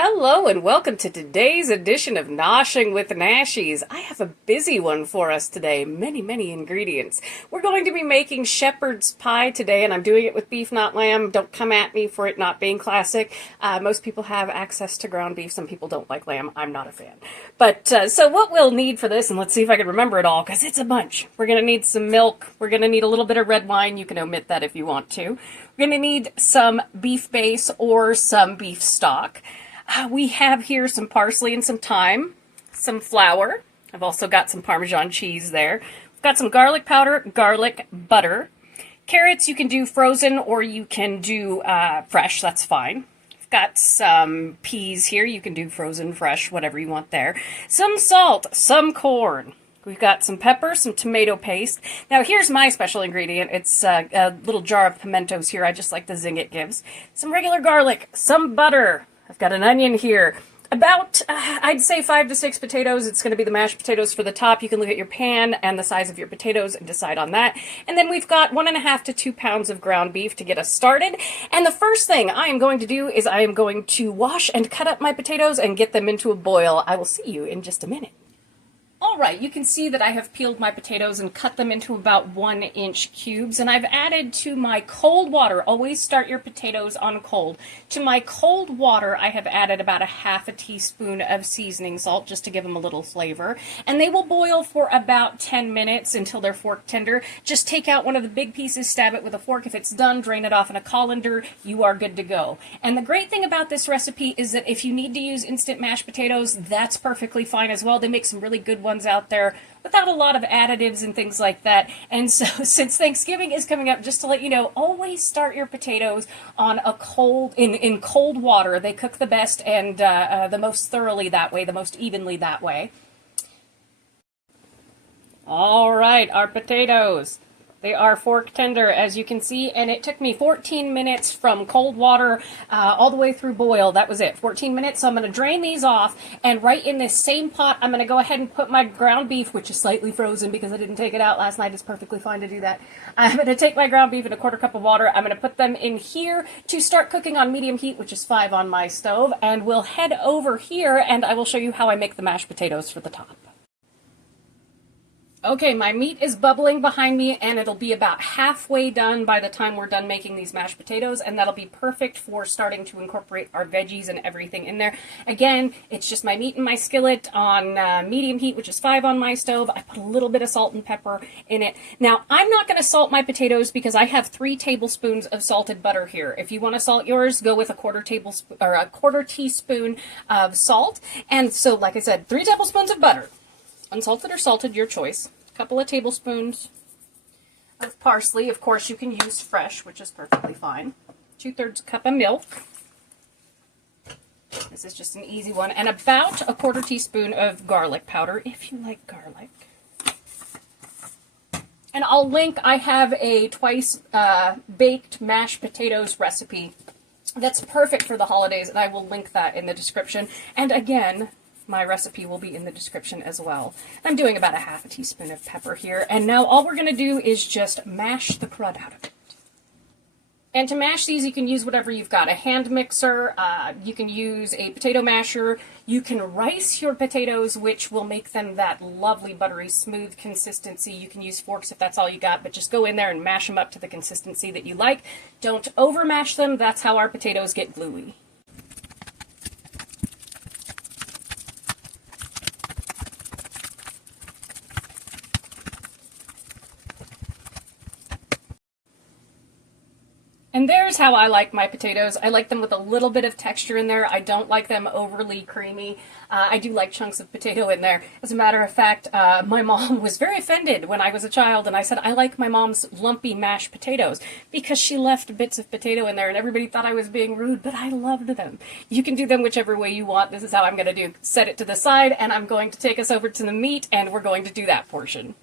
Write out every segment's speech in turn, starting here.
Hello and welcome to today's edition of Noshing with Nashies. I have a busy one for us today, many ingredients. We're going to be making shepherd's pie today, and I'm doing it with beef, not lamb. Don't come at me for it not being classic. Most people have access to ground beef. Some people don't like lamb. I'm not a fan. But so what we'll need for this, and let's see if I can remember it all, because it's a bunch. We're going to need some milk. We're going to need a little bit of red wine. You can omit that if you want to. We're going to need some beef base or some beef stock. We have here some parsley and some thyme, some flour. I've also got some Parmesan cheese there. We've got some garlic powder, garlic butter. Carrots you can do frozen or you can do fresh, that's fine. We've got some peas here. You can do frozen, fresh, whatever you want there. Some salt, some corn. We've got some pepper, some tomato paste. Now here's my special ingredient. It's a little jar of pimentos here. I just like the zing it gives. Some regular garlic, some butter. I've got an onion here. About, I'd say 5 to 6 potatoes. It's going to be the mashed potatoes for the top. You can look at your pan and the size of your potatoes and decide on that. And then we've got 1.5 to 2 pounds of ground beef to get us started. And the first thing I am going to do is I am going to wash and cut up my potatoes and get them into a boil. I will see you in just a minute. Alright, you can see that I have peeled my potatoes and cut them into about 1-inch cubes, and I've added to my cold water, always start your potatoes on cold. To my cold water, I have added about 1/2 teaspoon of seasoning salt just to give them a little flavor, and they will boil for about 10 minutes until they're fork tender. Just take out one of the big pieces, stab it with a fork. If it's done, drain it off in a colander. You are good to go. And the great thing about this recipe is that if you need to use instant mashed potatoes, that's perfectly fine as well. They make some really good ones out there without a lot of additives and things like that. And so since Thanksgiving is coming up, just to let you know, always start your potatoes on a cold in cold water. They cook the best and the most thoroughly that way, the most evenly that way. All right, our potatoes. They are fork tender, as you can see, and it took me 14 minutes from cold water all the way through boil. That was it, 14 minutes. So I'm going to drain these off, and right in this same pot, I'm going to go ahead and put my ground beef, which is slightly frozen because I didn't take it out last night. It's perfectly fine to do that. I'm going to take my ground beef and 1/4 cup of water. I'm going to put them in here to start cooking on medium heat, which is 5 on my stove, and we'll head over here, and I will show you how I make the mashed potatoes for the top. Okay, my meat is bubbling behind me, and it'll be about halfway done by the time we're done making these mashed potatoes, and that'll be perfect for starting to incorporate our veggies and everything in there. Again, it's just my meat in my skillet on medium heat, which is 5 on my stove. I put a little bit of salt and pepper in it. Now, I'm not going to salt my potatoes because I have 3 tablespoons of salted butter here. If you want to salt yours, go with a 1/4 tablespoon or a 1/4 teaspoon of salt. And so, like I said, 3 tablespoons of butter. Unsalted or salted, your choice. A couple of tablespoons of parsley. Of course, you can use fresh, which is perfectly fine. 2/3 cup of milk. This is just an easy one. And about a 1/4 teaspoon of garlic powder, if you like garlic. And I'll link, I have a twice baked mashed potatoes recipe that's perfect for the holidays, and I will link that in the description. And again, my recipe will be in the description as well. I'm doing about 1/2 teaspoon of pepper here, and now all we're going to do is just mash the crud out of it. And to mash these, you can use whatever you've got. A hand mixer, you can use a potato masher, you can rice your potatoes, which will make them that lovely, buttery, smooth consistency. You can use forks if that's all you got, but just go in there and mash them up to the consistency that you like. Don't over mash them, that's how our potatoes get gluey. And there's how I like my potatoes. I like them with a little bit of texture in there. I don't like them overly creamy. I do like chunks of potato in there. As a matter of fact, my mom was very offended when I was a child, and I said I like my mom's lumpy mashed potatoes because she left bits of potato in there, and everybody thought I was being rude, but I loved them. You can do them whichever way you want. This is how I'm going to do. Set it to the side, and I'm going to take us over to the meat, and we're going to do that portion.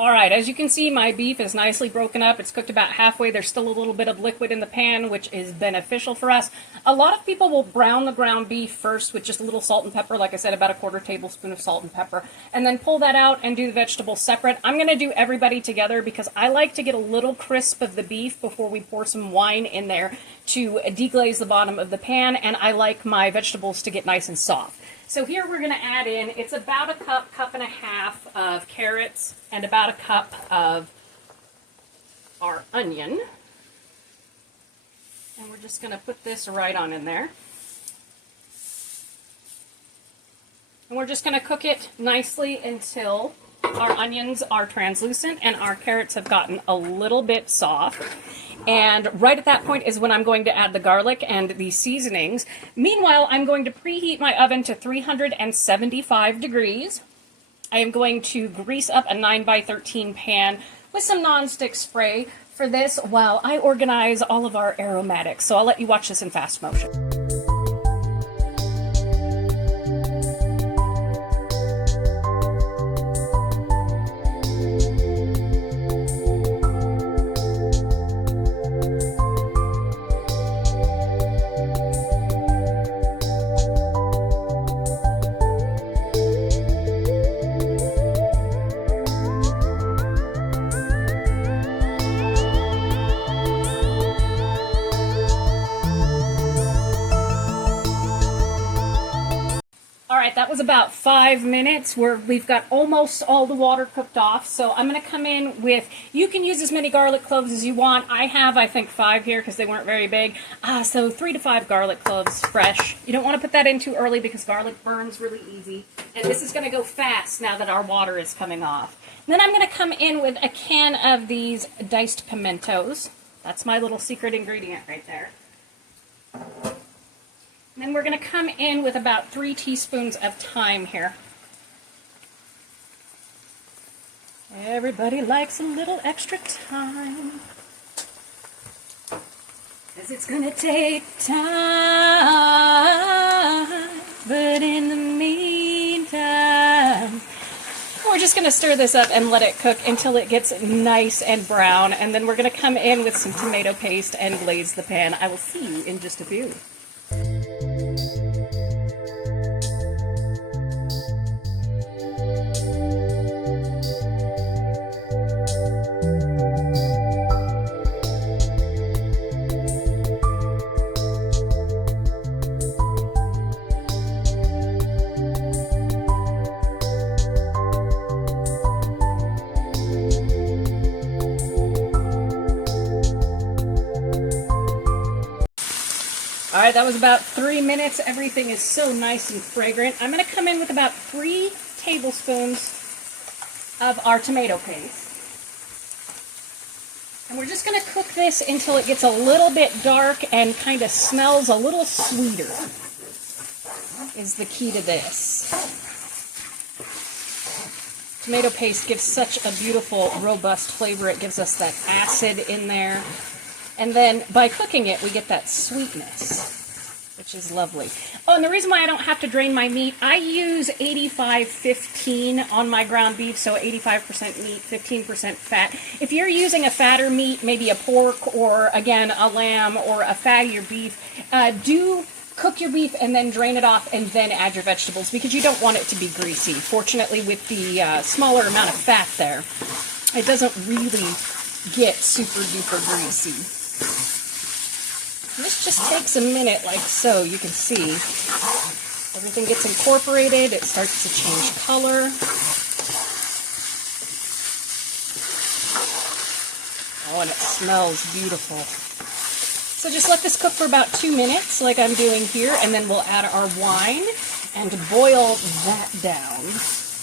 All right, as you can see, my beef is nicely broken up. It's cooked about halfway. There's still a little bit of liquid in the pan, which is beneficial for us. A lot of people will brown the ground beef first with just a little salt and pepper, like I said, about a 1/4 tablespoon of salt and pepper, and then pull that out and do the vegetables separate. I'm going to do everybody together because I like to get a little crisp of the beef before we pour some wine in there to deglaze the bottom of the pan, and I like my vegetables to get nice and soft. So here we're going to add in, it's about a cup and a half of carrots and about a cup of our onion. And we're just going to put this right on in there. And we're just going to cook it nicely until our onions are translucent and our carrots have gotten a little bit soft. And right at that point is when I'm going to add the garlic and the seasonings. Meanwhile, I'm going to preheat my oven to 375 degrees. I am going to grease up a 9x13 pan with some nonstick spray for this while I organize all of our aromatics. So I'll let you watch this in fast motion. That was about 5 minutes where we've got almost all the water cooked off. So I'm going to come in with, you can use as many garlic cloves as you want. I have, I think, 5 here because they weren't very big. So 3 to 5 garlic cloves fresh. You don't want to put that in too early because garlic burns really easy. And this is going to go fast now that our water is coming off. And then I'm going to come in with a can of these diced pimentos. That's my little secret ingredient right there. And then we're going to come in with about 3 teaspoons of thyme here. Everybody likes a little extra thyme, because it's going to take time. But in the meantime, we're just going to stir this up and let it cook until it gets nice and brown. And then we're going to come in with some tomato paste and glaze the pan. I will see you in just a few. All right, that was about 3 minutes. Everything is so nice and fragrant. I'm going to come in with about 3 tablespoons of our tomato paste. And we're just going to cook this until it gets a little bit dark and kind of smells a little sweeter, is the key to this. Tomato paste gives such a beautiful, robust flavor. It gives us that acid in there. And then by cooking it, we get that sweetness, which is lovely. Oh, and the reason why I don't have to drain my meat, I use 85-15 on my ground beef, so 85% meat, 15% fat. If you're using a fatter meat, maybe a pork or, again, a lamb or a fattier beef, do cook your beef and then drain it off and then add your vegetables because you don't want it to be greasy. Fortunately, with the smaller amount of fat there, it doesn't really get super duper greasy. This just takes a minute like so. You can see everything gets incorporated. It starts to change color. Oh, and it smells beautiful. So just let this cook for about 2 minutes like I'm doing here, and then we'll add our wine and boil that down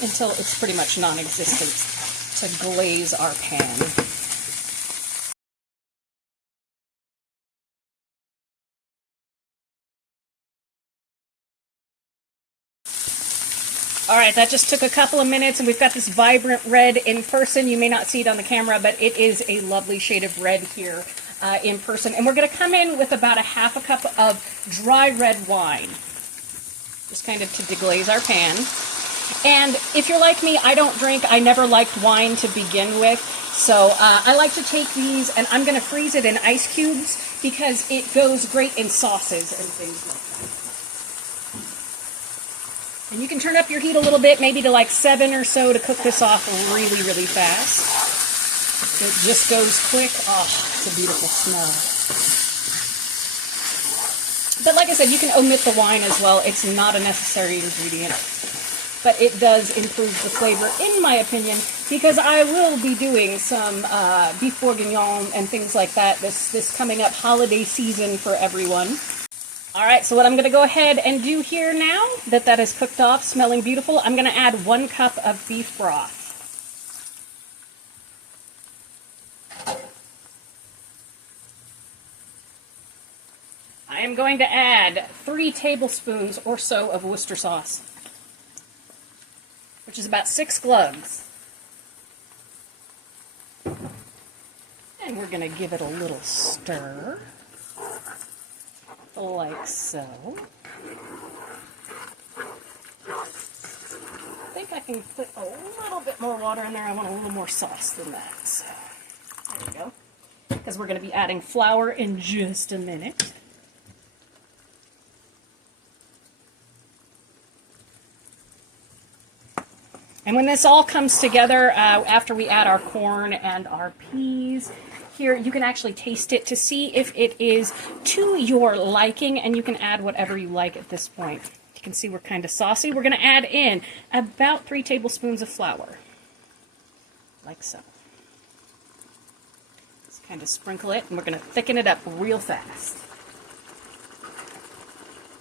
until it's pretty much non-existent to glaze our pan. All right, that just took a couple of minutes, and we've got this vibrant red in person. You may not see it on the camera, but it is a lovely shade of red here in person. And we're going to come in with about a half a cup of dry red wine, just kind of to deglaze our pan. And if you're like me, I don't drink. I never liked wine to begin with. So I like to take these, and I'm going to freeze it in ice cubes because it goes great in sauces and things like that. And you can turn up your heat a little bit, maybe to like 7 or so, to cook this off really, really fast. It just goes quick. Oh, it's a beautiful smell. But like I said, you can omit the wine as well. It's not a necessary ingredient. But it does improve the flavor, in my opinion, because I will be doing some beef bourguignon and things like that this coming up holiday season for everyone. All right, so what I'm going to go ahead and do here now that is cooked off, smelling beautiful, I'm going to add 1 cup of beef broth. I am going to add 3 tablespoons or so of Worcestershire sauce, which is about 6 cloves. And we're going to give it a little stir, like so. I think I can put a little bit more water in there. I want a little more sauce than that. So there we go. Because we're going to be adding flour in just a minute. And when this all comes together, after we add our corn and our peas, here you can actually taste it to see if it is to your liking, and you can add whatever you like at this point. You can see we're kind of saucy. We're going to add in about 3 tablespoons of flour, like so. Just kind of sprinkle it, and we're going to thicken it up real fast.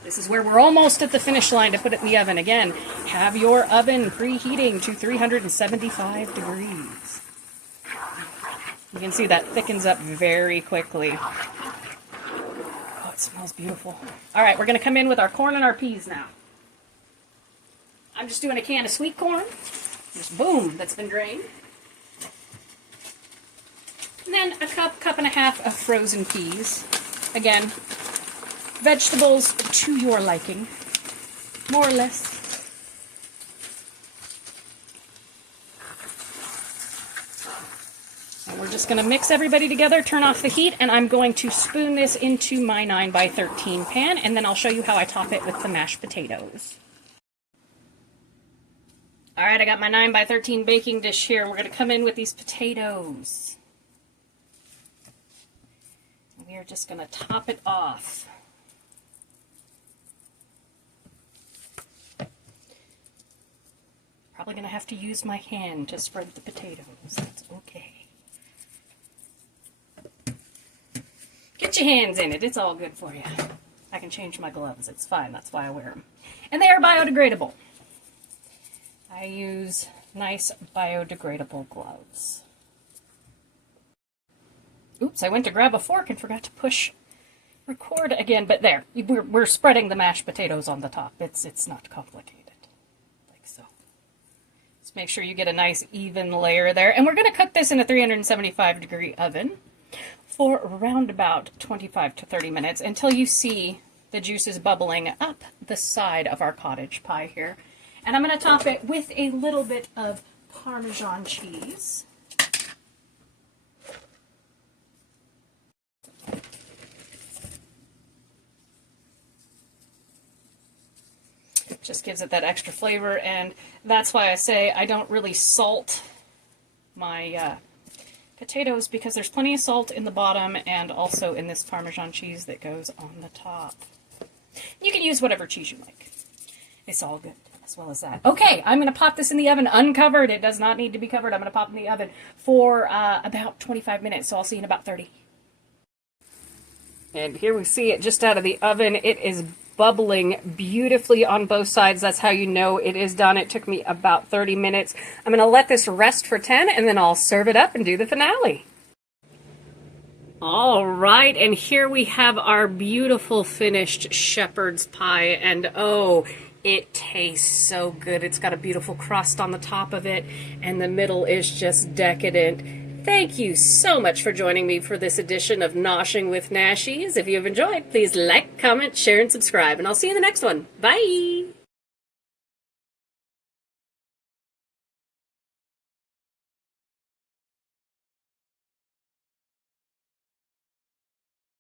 This is where we're almost at the finish line to put it in the oven. Again, have your oven preheating to 375 degrees. You can see that thickens up very quickly. Oh, it smells beautiful. All right, we're going to come in with our corn and our peas now. I'm just doing a can of sweet corn. Just boom, that's been drained. And then a cup and a half of frozen peas. Again, vegetables to your liking, more or less. And we're just going to mix everybody together, turn off the heat, and I'm going to spoon this into my 9x13 pan, and then I'll show you how I top it with the mashed potatoes. All right, I got my 9x13 baking dish here. We're going to come in with these potatoes. We are just going to top it off. Probably going to have to use my hand to spread the potatoes. That's okay. Get your hands in it. It's all good for you. I can change my gloves. It's fine. That's why I wear them. And they are biodegradable. I use nice biodegradable gloves. Oops, I went to grab a fork and forgot to push record again. But there, we're spreading the mashed potatoes on the top. It's not complicated. Make sure you get a nice even layer there. And we're going to cook this in a 375 degree oven for around about 25 to 30 minutes until you see the juices bubbling up the side of our cottage pie here. And I'm going to top it with a little bit of Parmesan cheese. Just gives it that extra flavor, and that's why I say I don't really salt my potatoes, because there's plenty of salt in the bottom and also in this Parmesan cheese that goes on the top. You can use whatever cheese you like. It's all good as well as that. Okay, I'm going to pop this in the oven uncovered. It does not need to be covered. I'm going to pop it in the oven for about 25 minutes, so I'll see you in about 30. And here we see it just out of the oven. It is bubbling beautifully on both sides. That's how you know it is done. It took me about 30 minutes. I'm going to let this rest for 10, and then I'll serve it up and do the finale. All right, and here we have our beautiful finished shepherd's pie, and oh, it tastes so good. It's got a beautiful crust on the top of it, and the middle is just decadent. Thank you so much for joining me for this edition of Noshing with Nashies. If you have enjoyed, please like, comment, share, and subscribe, and I'll see you in the next one. Bye!